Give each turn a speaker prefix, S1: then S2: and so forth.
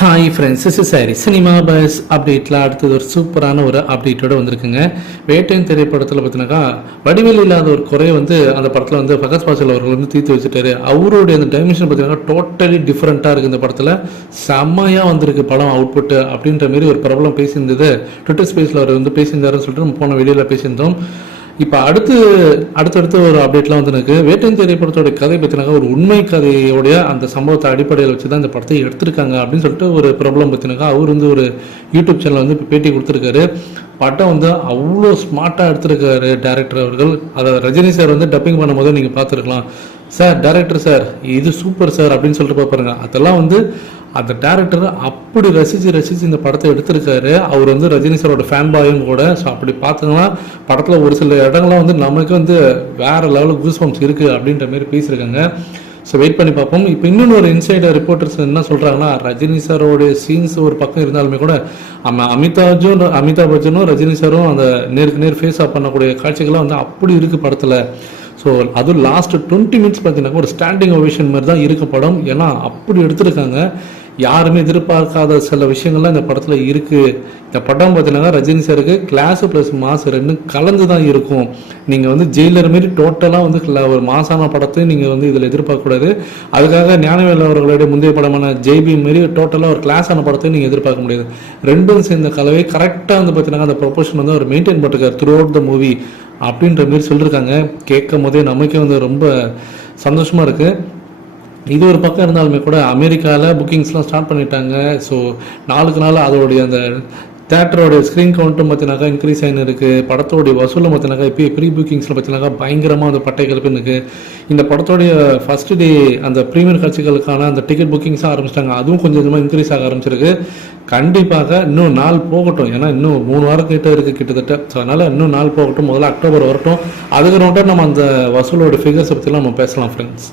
S1: Hi friends is சாரி cinema buzz அப்டேட்டில் அடுத்தது ஒரு சூப்பரான ஒரு அப்டேட்டோட வந்திருக்குங்க. வேட்டையின் திரைப்படத்தில் பார்த்தீங்கன்னாக்கா வடிவில் இல்லாத ஒரு குறையை வந்து அந்த படத்தில் வந்து பகத் பாசல் அவர்கள் வந்து தீர்த்து வச்சுட்டாரு. அவருடைய அந்த டைமென்ஷன் பார்த்தீங்கன்னா டோட்டலி டிஃப்ரெண்ட்டாக இருக்குது இந்த படத்தில். செம்மையாக வந்திருக்கு படம் அவுட்புட்டு அப்படின்ற மாரி ஒரு பிரபலம் பேசியிருந்தது. ட்விட்டர் ஸ்பேஸில் அவர் வந்து பேசியிருந்தாருன்னு சொல்லிட்டு நம்ம போன வீடியோவில் பேசியிருந்தோம். இப்போ அடுத்து அடுத்தடுத்து ஒரு அப்டேட்லாம் வந்து எனக்கு வேட்டன் திரைப்படத்தோட கதை பற்றினாக்க ஒரு உண்மை கதையோடைய அந்த சம்பவத்தை அடிப்படையில் வச்சு தான் இந்த படத்தை எடுத்திருக்காங்க அப்படின்னு சொல்லிட்டு ஒரு பிரபலம் பற்றினாக்கா அவர் வந்து ஒரு யூடியூப் சேனல் வந்து இப்போ பேட்டி கொடுத்துருக்காரு. படம் வந்து அவ்வளோ ஸ்மார்ட்டாக எடுத்திருக்காரு டேரக்டர் அவர்கள். அதை ரஜினி சார் வந்து டப்பிங் பண்ணும்போது நீங்கள் பார்த்துருக்கலாம். சார் டேரக்டர் சார் இது சூப்பர் சார் அப்படின்னு சொல்லிட்டு பாருங்க அதெல்லாம் வந்து அந்த டேரக்டர் அப்படி ரசித்து ரசித்து இந்த படத்தை எடுத்திருக்காரு. அவர் வந்து ரஜினி சாரோட ஃபேன் பாயும் கூட. ஸோ அப்படி பார்த்தோம்னா படத்தில் ஒரு சில இடங்கள்லாம் வந்து நமக்கு வந்து வேறு லெவலில் கூஸ் பம்ப்ஸ் இருக்குது அப்படின்ற மாதிரி பேசியிருக்காங்க. ஸோ வெயிட் பண்ணி பார்ப்போம். இப்போ இன்னொன்று ஒரு இன்சைடர் ரிப்போர்ட்டர்ஸ் என்ன சொல்கிறாங்கன்னா ரஜினி சாரோட சீன்ஸ் ஒரு பக்கம் இருந்தாலுமே கூட நம்ம அமிதாஜும் அமிதாப் பச்சனும் ரஜினி சாரும் அந்த நேருக்கு நேர் ஃபேஸ் ஆஃப் பண்ணக்கூடிய காட்சிகள்லாம் வந்து அப்படி இருக்குது படத்தில். ஸோ அதுவும் லாஸ்ட் டுவெண்ட்டி மினிட்ஸ் பார்த்தீங்கன்னா ஒரு ஸ்டாண்டிங் ஓவேஷன் மாதிரி தான் இருக்க படம் ஏன்னா அப்படி எடுத்திருக்காங்க. யாருமே எதிர்பார்க்காத சில விஷயங்கள்லாம் இந்த படத்தில் இருக்குது இந்த படம் பார்த்தீங்கன்னா ரஜினி சாருக்கு கிளாஸ் ப்ளஸ் மாஸ் ரெண்டும் கலந்து தான் இருக்கும். நீங்கள் வந்து ஜெயிலர் மாரி டோட்டலாக வந்து ஒரு மாசான படத்தையும் நீங்கள் வந்து இதில் எதிர்பார்க்கக்கூடாது. அதுக்காக ஞானவேல் அவர்களுடைய முந்தைய படமான ஜெய்பி மாரி டோட்டலாக ஒரு கிளாஸான படத்தையும் நீங்கள் எதிர்பார்க்க முடியாது. ரெண்டும் சேர்ந்த கலவை கரெக்டாக வந்து பார்த்தீங்கன்னா அந்த ப்ரொபோஷன் வந்து அவர் மெயின்டைன் பண்ணிருக்காரு த்ரூ அவுட் த மூவி அப்படின்ற மாரி சொல்லியிருக்காங்க கேட்கும் போதே நமக்கே வந்து ரொம்ப சந்தோஷமாக இருக்குது இது ஒரு பக்கம் இருந்தாலுமே கூட அமெரிக்காவில் புக்கிங்ஸ்லாம் ஸ்டார்ட் பண்ணிட்டாங்க. ஸோ நாளுக்கு நாள் அதோடைய அந்த தேட்டரோட ஸ்க்ரீன் கவுண்ட்டும் பார்த்தினாக்கா இன்க்ரீஸ் ஆகினு இருக்குது படத்தோடைய வசூலில் பார்த்தீங்கன்னாக்கா இப்போ ப்ரீ புக்கிங்ஸில் பார்த்தினாக்கா பயங்கரமாக அந்த பட்டை கிளப்பின்னு இருக்குது இந்த படத்தோடைய ஃபஸ்ட்டு டே அந்த ப்ரீமியர் காட்சிகளுக்கான அந்த டிக்கெட் புக்கிங்ஸாக ஆரம்பிச்சிட்டாங்க. அதுவும் கொஞ்சம் கொஞ்சமாக இன்க்ரீஸ் ஆக ஆரம்பிச்சிருக்கு. கண்டிப்பாக இன்னும் நாள் போகட்டும். ஏன்னா இன்னும் மூணு வாரம் கிட்ட இருக்குது கிட்டத்தட்ட. ஸோ அதனால் இன்னும் நாள் போகட்டும். முதல்ல அக்டோபர் வரட்டும். அதுக்கு நம்ம அந்த வசூலோட ஃபிகர்ஸை பற்றிலாம் நம்ம பேசலாம் ஃப்ரெண்ட்ஸ்